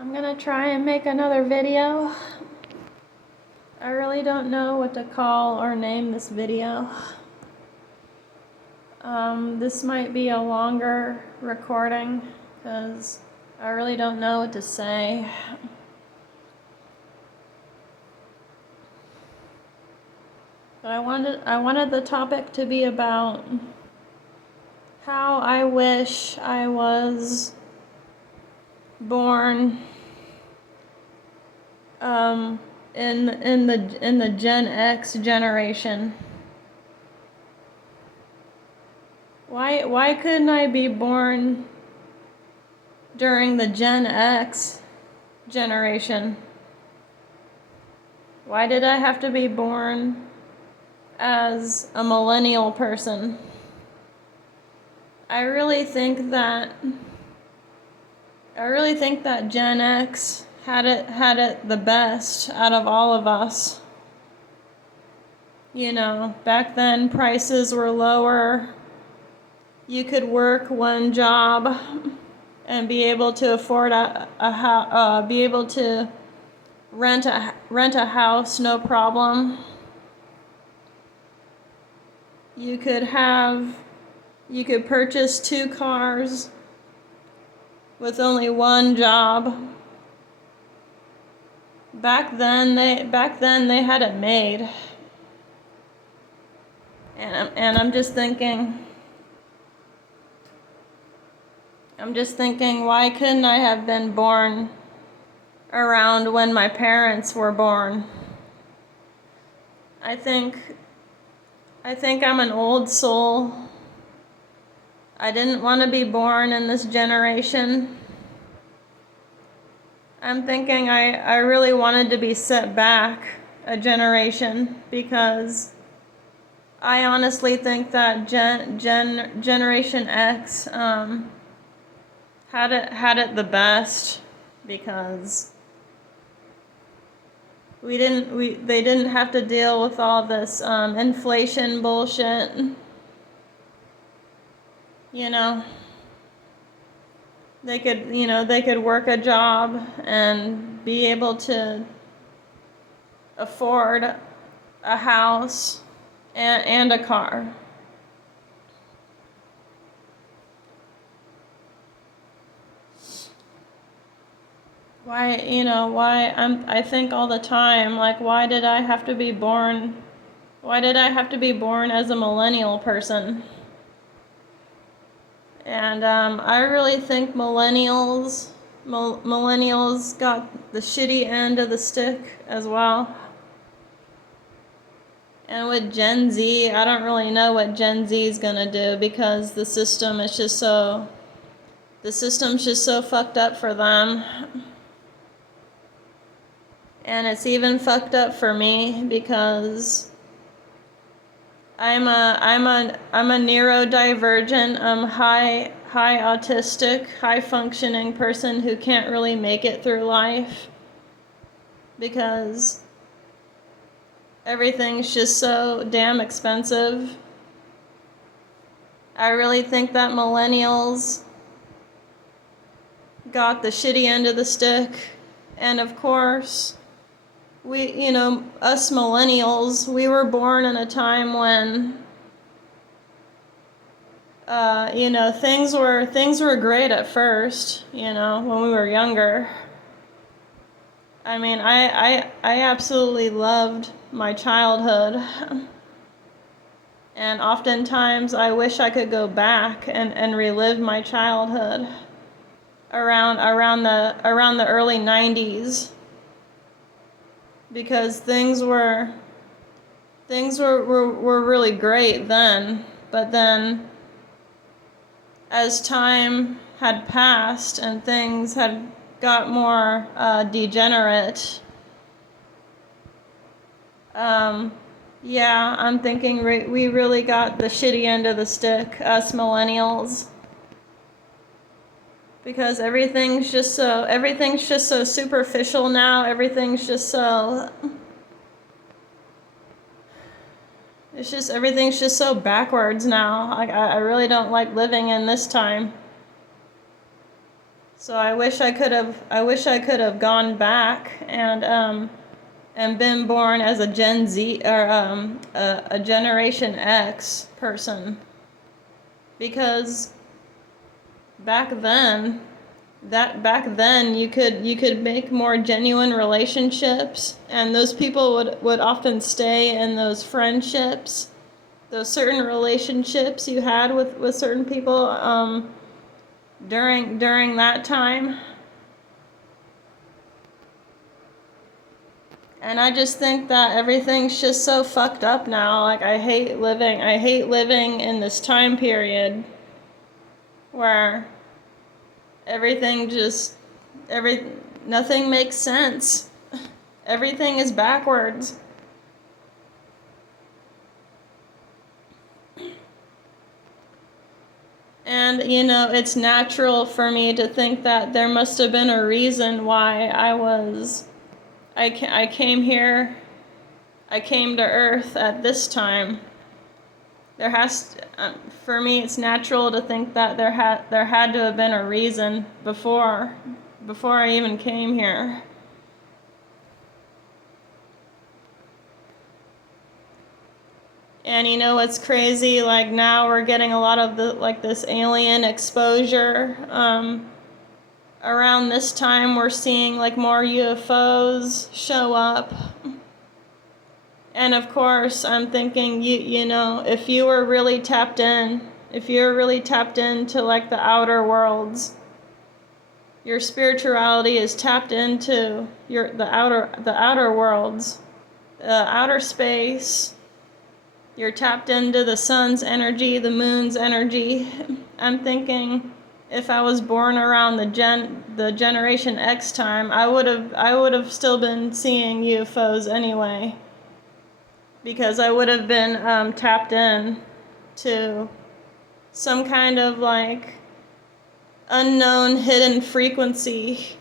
I'm gonna try and make another video. I really don't know what to call or name this video. This might be a longer recording because I really don't know what to say. But I wanted the topic to be about how I wish I was born in the Gen X generation. Why couldn't I be born during the Gen X generation? Why did I have to be born as a millennial person? I really think that Gen X had it the best out of all of us. You know, back then prices were lower. You could work one job and be able to afford be able to rent a house, no problem. You could purchase 2 cars with only one job. Back then they had it made. And I'm just thinking, why couldn't I have been born around when my parents were born? I think I'm an old soul. I didn't want to be born in this generation. I'm thinking I really wanted to be set back a generation because I honestly think that Generation X had it the best because they didn't have to deal with all this inflation bullshit. You know, they could work a job and be able to afford a house and a car. I think all the time, like, why did I have to be born as a millennial person? And I really think millennials got the shitty end of the stick as well. And with Gen Z, I don't really know what Gen Z is gonna do because the system's just so fucked up for them. And it's even fucked up for me because I'm a neurodivergent, high autistic, high functioning person who can't really make it through life because everything's just so damn expensive. I really think that millennials got the shitty end of the stick, and of course, us millennials, we were born in a time when, things were great at first, when we were younger. I mean, I absolutely loved my childhood. And oftentimes I wish I could go back and relive my childhood around the early 90s. Because things were really great then, but then as time had passed and things had got more degenerate, I'm thinking we really got the shitty end of the stick, us millennials. Because everything's just so superficial now. Everything's just so backwards now. I really don't like living in this time. So I wish I could have gone back and been born as a Gen Z or a Generation X person, because back then you could make more genuine relationships, and those people would often stay in those friendships, those certain relationships you had with certain people during that time. And I just think that everything's just so fucked up now. Like, I hate living in this time period where nothing makes sense. Everything is backwards. And, it's natural for me to think that there must have been a reason why I came here. I came to Earth at this time. For me, it's natural to think that there had to have been a reason before I even came here. And what's crazy? Like, now we're getting a lot of this alien exposure. Around this time, we're seeing more UFOs show up. And of course, I'm thinking, if you were really tapped into the outer worlds, your spirituality is tapped into the outer worlds, outer space. You're tapped into the sun's energy, the moon's energy. I'm thinking, if I was born around the Generation X time, I would have still been seeing UFOs anyway, because I would have been tapped in to some kind of unknown hidden frequency,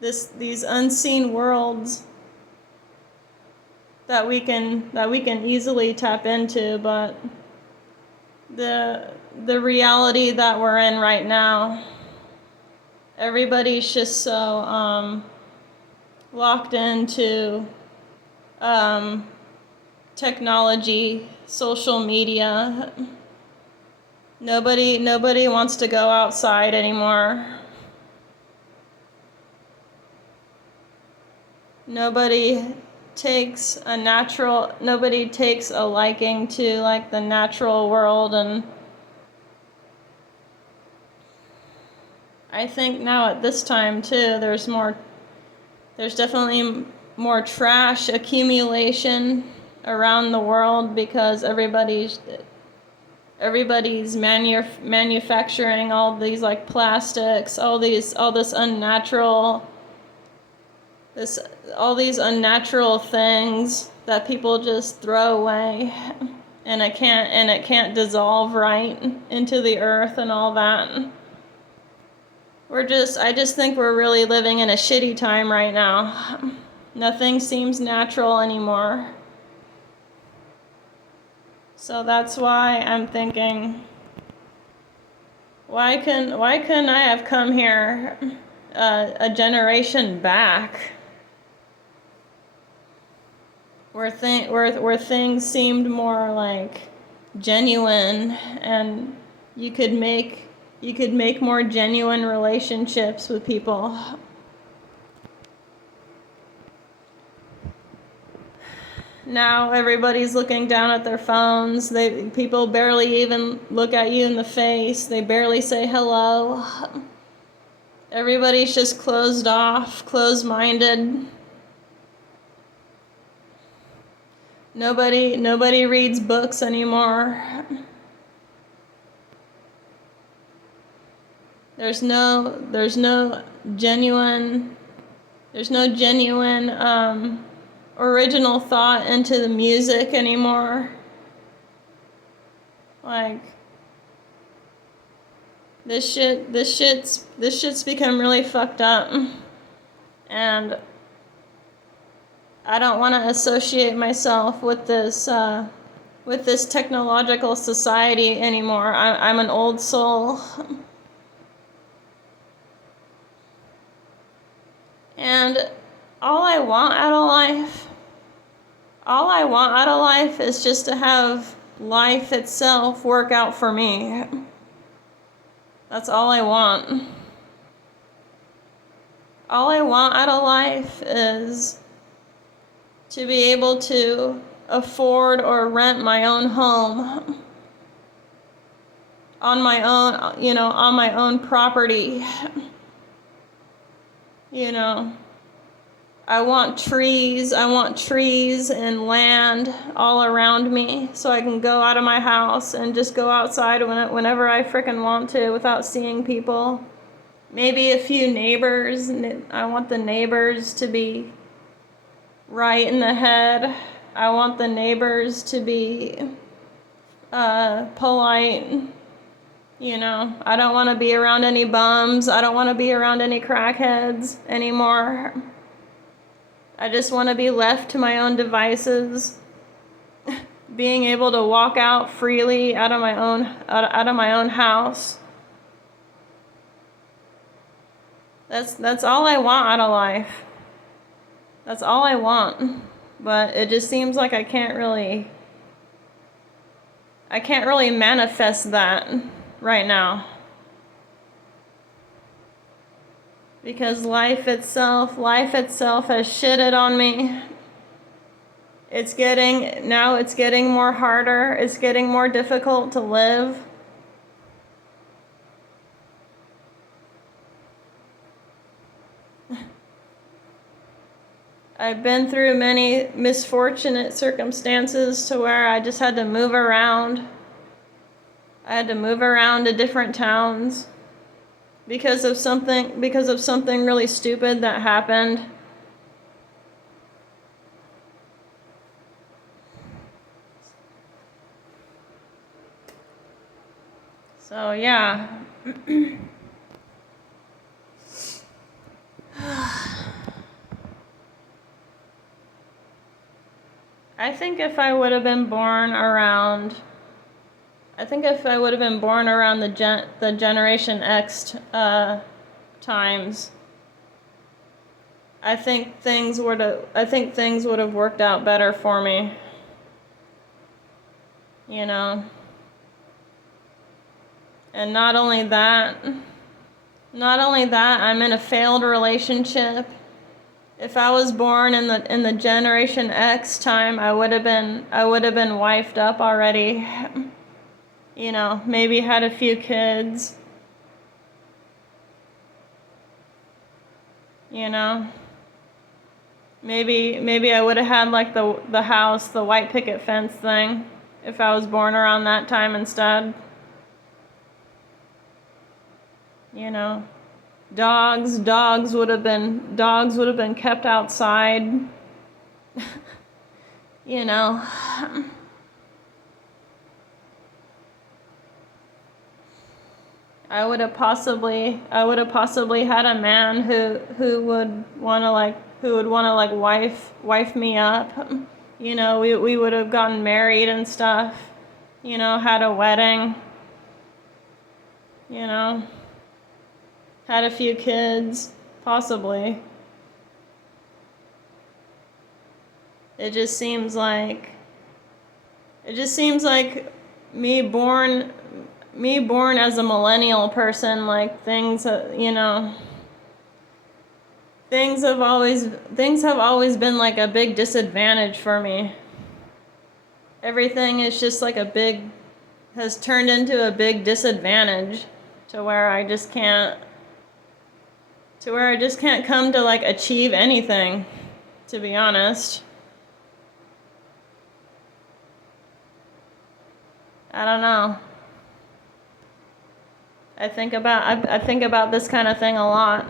these unseen worlds that we can easily tap into. But the reality that we're in right now, everybody's just so locked into technology, social media. Nobody wants to go outside anymore. Nobody takes a liking to the natural world. And I think now at this time too, there's definitely more trash accumulation around the world, because everybody's manufacturing all these plastics, all these unnatural things that people just throw away, and it can't dissolve right into the earth and all that. I just think we're really living in a shitty time right now. Nothing seems natural anymore. So that's why I'm thinking, why couldn't I have come here a generation back, where things seemed more genuine, and you could make more genuine relationships with people. Now everybody's looking down at their phones. People barely even look at you in the face. They barely say hello. Everybody's just closed off, closed-minded. Nobody reads books anymore. There's no genuine original thought into the music anymore. This shit's become really fucked up, and I don't want to associate myself with this technological society anymore. I'm an old soul. And all I want out of life, all I want out of life is just to have life itself work out for me. That's all I want. All I want out of life is to be able to afford or rent my own home on my own, on my own property. I want trees and land all around me so I can go out of my house and just go outside whenever I frickin' want to without seeing people. Maybe a few neighbors. I want the neighbors to be right in the head. I want the neighbors to be polite. I don't want to be around any bums. I don't want to be around any crackheads anymore. I just want to be left to my own devices. Being able to walk out freely out of my own house. That's all I want out of life. That's all I want. But it just seems like I can't really manifest that right now. Because life itself has shitted on me. It's getting more harder. It's getting more difficult to live. I've been through many misfortunate circumstances to where I just had to move around. I had to move around to different towns because of something really stupid that happened. So yeah. I think if I would have been born around the Generation X times, I think things would have worked out better for me. And not only that, I'm in a failed relationship. If I was born in the Generation X time, I would have been wifed up already. Maybe had a few kids. Maybe I would have had like the house, the white picket fence thing, if I was born around that time instead. Dogs would have been kept outside. I would have possibly had a man who would want to wife me up. We would have gotten married and stuff. Had a wedding. Had a few kids, possibly. It just seems like me born as a millennial person, like things have always been like a big disadvantage for me. Everything is just like has turned into a big disadvantage to where I just can't come to like achieve anything, to be honest. I don't know. I think about this kind of thing a lot.